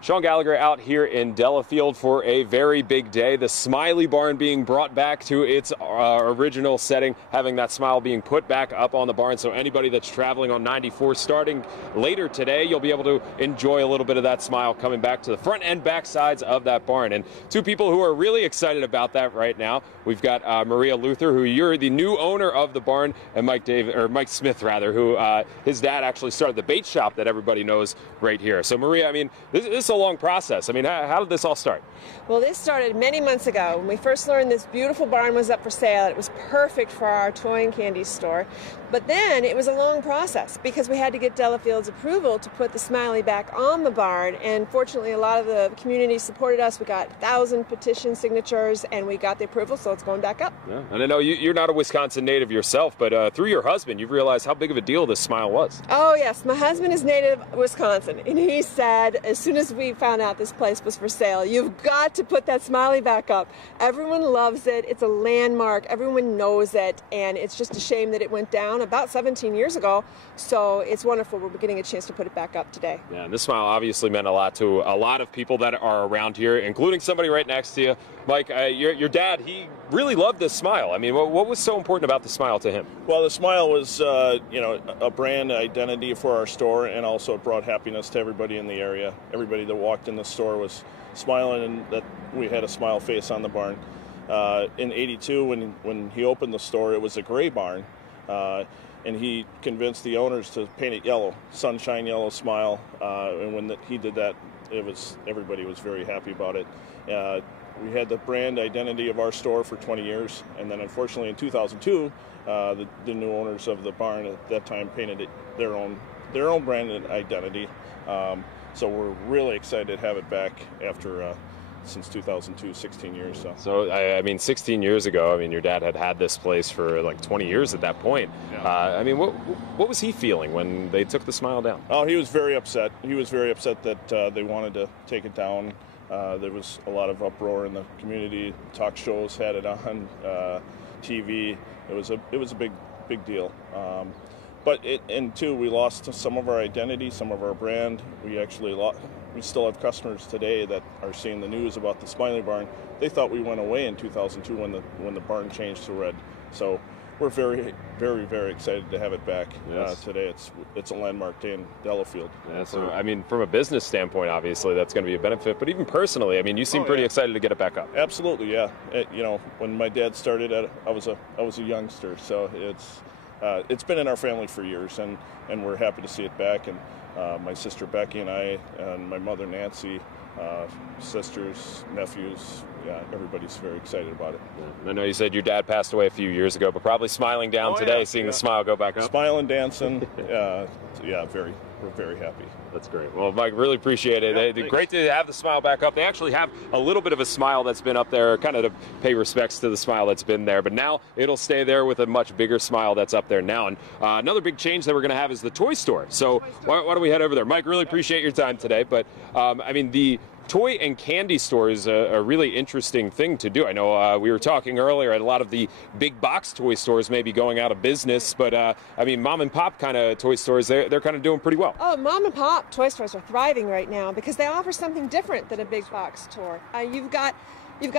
Sean Gallagher out here in Delafield for a very big day. The Smiley Barn being brought back to its original setting, having that smile being put back up on the barn. So anybody that's traveling on 94 starting later today, you'll be able to enjoy a little bit of that smile coming back to the front and back sides of that barn. And two people who are really excited about that right now. We've got Maria Luther, who you're the new owner of the barn, and Mike Smith, rather, who his dad actually started the bait shop that everybody knows right here. So Maria, I mean, this is a long process. I mean, how did this all start? Well, this started many months ago when we first learned this beautiful barn was up for sale. It was perfect for our toy and candy store. But then it was a long process because we had to get Delafield's approval to put the Smiley back on the barn. And fortunately, a lot of the community supported us. We got 1,000 petition signatures and we got the approval, so it's going back up. Yeah. And I know you're not a Wisconsin native yourself, but through your husband, you've realized how big of a deal this smile was. Oh, yes. My husband is native Wisconsin, and he said as soon as we found out this place was for sale, you've got to put that Smiley back up. Everyone loves it. It's a landmark. Everyone knows it, and it's just a shame that it went down about 17 years ago. So it's wonderful we're getting a chance to put it back up today. Yeah, and this smile obviously meant a lot to a lot of people that are around here, including somebody right next to you. Mike, your dad, he really loved this smile. I mean, what was so important about the smile to him? Well, the smile was, a brand identity for our store, and also it brought happiness to everybody in the area. Everybody that walked in the store was smiling, and that we had a smile face on the barn. In '82, when he opened the store, it was a gray barn, and he convinced the owners to paint it yellow, sunshine yellow smile. And when he did that, everybody was very happy about it. We had the brand identity of our store for 20 years, and then unfortunately in 2002, the new owners of the barn at that time painted it their own brand identity. So we're really excited to have it back after since 2002, 16 years. So I mean, 16 years ago, I mean, your dad had this place for like 20 years at that point. Yeah. I mean, what was he feeling when they took the smile down? Oh, he was very upset. He was very upset that they wanted to take it down. There was a lot of uproar in the community. Talk shows had it on TV. It was a big deal. And two, we lost some of our identity, some of our brand. We still have customers today that are seeing the news about the Smiley Barn. They thought we went away in 2002 when the barn changed to red. So we're very, very, very excited to have it back. Yes. Today. It's a landmark day in Delafield. Yeah, so I mean, from a business standpoint, obviously that's going to be a benefit. But even personally, I mean, you seem pretty excited to get it back up. Absolutely, yeah. When my dad started, I was a youngster, so it's been in our family for years, and we're happy to see it back. And my sister Becky and I, and my mother Nancy, sisters, nephews, yeah, everybody's very excited about it. Yeah. I know you said your dad passed away a few years ago, but probably smiling down today, seeing the smile go back up. Smiling, dancing, we're very happy. That's great. Well, Mike, really appreciate it. Yeah, great to have the smile back up. They actually have a little bit of a smile that's been up there, kind of to pay respects to the smile that's been there. But now it'll stay there with a much bigger smile that's up there now. And another big change that we're going to have is the toy store. So why don't we head over there? Mike, really appreciate your time today. But, I mean, the toy and candy store is a really interesting thing to do. I know we were talking earlier at a lot of the big box toy stores may be going out of business, but I mean, mom and pop kind of toy stores, they're kind of doing pretty well. Oh, mom and pop toy stores are thriving right now because they offer something different than a big box store. You've got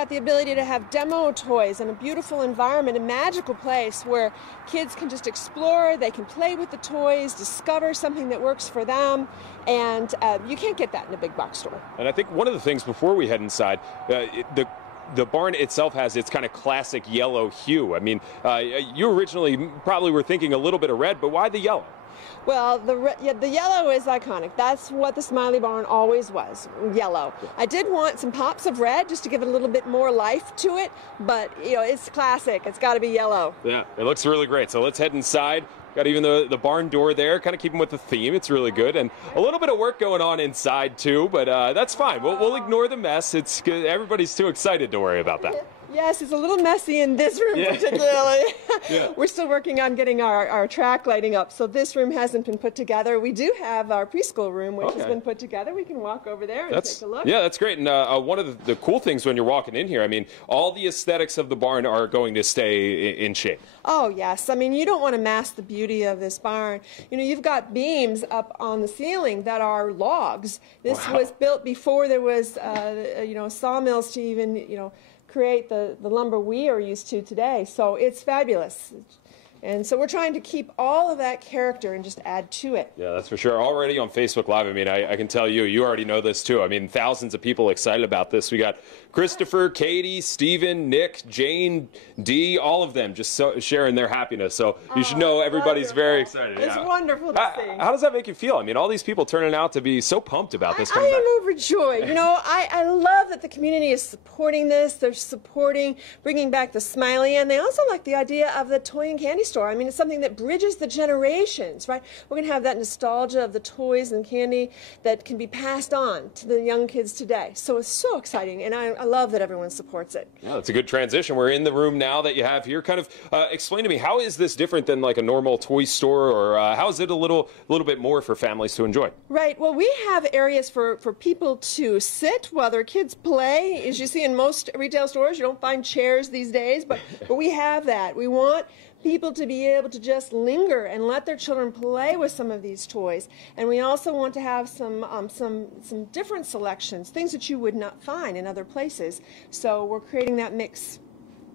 the ability to have demo toys and a beautiful environment, a magical place where kids can just explore, they can play with the toys, discover something that works for them, and you can't get that in a big box store. And I think one of the things before we head inside, the barn itself has its kind of classic yellow hue. I mean, you originally probably were thinking a little bit of red, but why the yellow? Well, the yellow is iconic. That's what the Smiley Barn always was, yellow. Yeah. I did want some pops of red just to give it a little bit more life to it, but it's classic. It's got to be yellow. Yeah, it looks really great. So let's head inside. Got even the barn door there, kind of keeping with the theme. It's really good, and a little bit of work going on inside too, but that's fine. We'll ignore the mess. It's good. Everybody's too excited to worry about that. Yes, it's a little messy in this room particularly. Yeah. We're still working on getting our track lighting up, so this room hasn't been put together. We do have our preschool room, which has been put together. We can walk over there and take a look. Yeah, that's great. And one of the cool things when you're walking in here, I mean, all the aesthetics of the barn are going to stay in shape. Oh, yes. I mean, you don't want to mask the beauty of this barn. You know, you've got beams up on the ceiling that are logs. This was built before there was, you know, sawmills to even, you know, create the lumber we are used to today. So it's fabulous. And so we're trying to keep all of that character and just add to it. Yeah, that's for sure. Already on Facebook Live, I mean, I can tell you already know this too. I mean, thousands of people excited about this. We got Christopher, Katie, Stephen, Nick, Jane, Dee, all of them just sharing their happiness. So you should know everybody's very excited. It's wonderful to see. How does that make you feel? I mean, all these people turning out to be so pumped about this. I am overjoyed. You know, I love that the community is supporting this. They're supporting bringing back the Smiley, and they also like the idea of the toy and candy store. I mean, it's something that bridges the generations, right? We're going to have that nostalgia of the toys and candy that can be passed on to the young kids today. So it's so exciting, and I love that everyone supports it. Yeah, that's a good transition. We're in the room now that you have here. Kind of explain to me, how is this different than like a normal toy store, or how is it a little bit more for families to enjoy? Right. Well, we have areas for people to sit while their kids play. As you see in most retail stores, you don't find chairs these days, but we have that. We want people to be able to just linger and let their children play with some of these toys. And we also want to have some different selections, things that you would not find in other places. So we're creating that mix.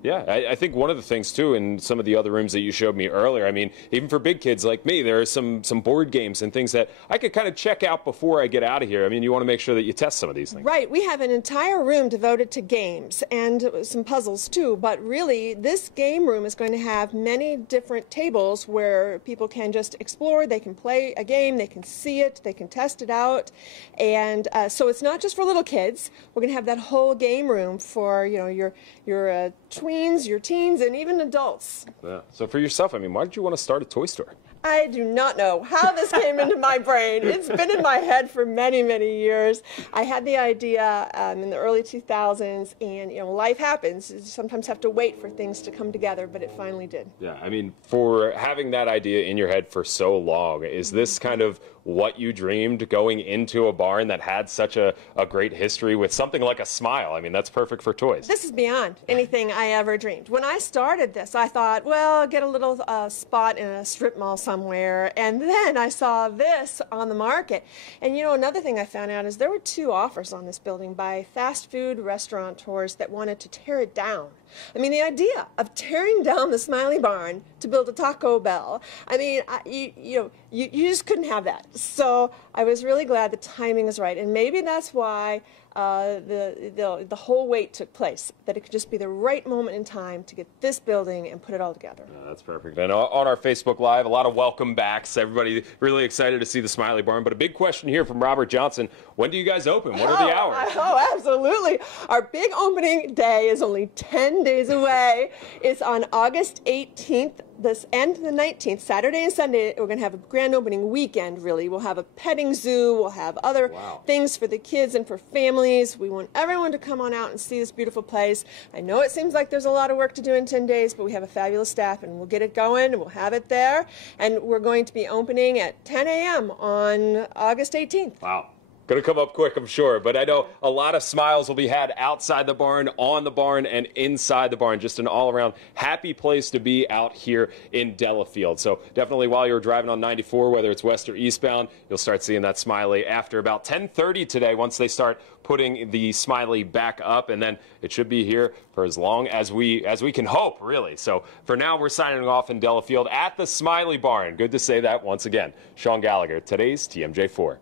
Yeah, I think one of the things, too, in some of the other rooms that you showed me earlier, I mean, even for big kids like me, there are some board games and things that I could kind of check out before I get out of here. I mean, you want to make sure that you test some of these things. Right. We have an entire room devoted to games and some puzzles, too. But really, this game room is going to have many different tables where people can just explore. They can play a game. They can see it. They can test it out. And so it's not just for little kids. We're going to have that whole game room for, you know, your tweens, your teens, and even adults. Yeah. So for yourself, I mean, why did you want to start a toy store? I do not know how this came into my brain. It's been in my head for many, many years. I had the idea in the early 2000s, and you know, life happens. You sometimes have to wait for things to come together, but it finally did. Yeah, I mean, for having that idea in your head for so long, is this kind of what you dreamed going into a barn that had such a great history with something like a Smile? I mean, that's perfect for toys. This is beyond anything I ever dreamed. When I started this, I thought, well, I'll get a little spot in a strip mall somewhere, and then I saw this on the market. And you know, another thing I found out is there were 2 offers on this building by fast food restaurateurs that wanted to tear it down. I mean, the idea of tearing down the Smiley Barn to build a Taco Bell, I mean, you just couldn't have that. So I was really glad the timing was right, and maybe that's why the whole wait took place, that it could just be the right moment in time to get this building and put it all together. Yeah, that's perfect. And on our Facebook Live, a lot of welcome backs. Everybody really excited to see the Smiley Barn. But a big question here from Robert Johnson. When do you guys open? What are the hours? Oh, absolutely. Our big opening day is only 10 days away. It's on August 18th. This and the 19th, Saturday and Sunday, we're going to have a grand opening weekend, really. We'll have a petting zoo. We'll have other things for the kids and for families. We want everyone to come on out and see this beautiful place. I know it seems like there's a lot of work to do in 10 days, but we have a fabulous staff, and we'll get it going, and we'll have it there. And we're going to be opening at 10 a.m. on August 18th. Wow. Going to come up quick, I'm sure, but I know a lot of smiles will be had outside the barn, on the barn, and inside the barn. Just an all-around happy place to be out here in Delafield. So definitely while you're driving on 94, whether it's west or eastbound, you'll start seeing that Smiley after about 10:30 today once they start putting the Smiley back up, and then it should be here for as long as we can hope, really. So for now, we're signing off in Delafield at the Smiley Barn. Good to say that once again. Sean Gallagher, today's TMJ4.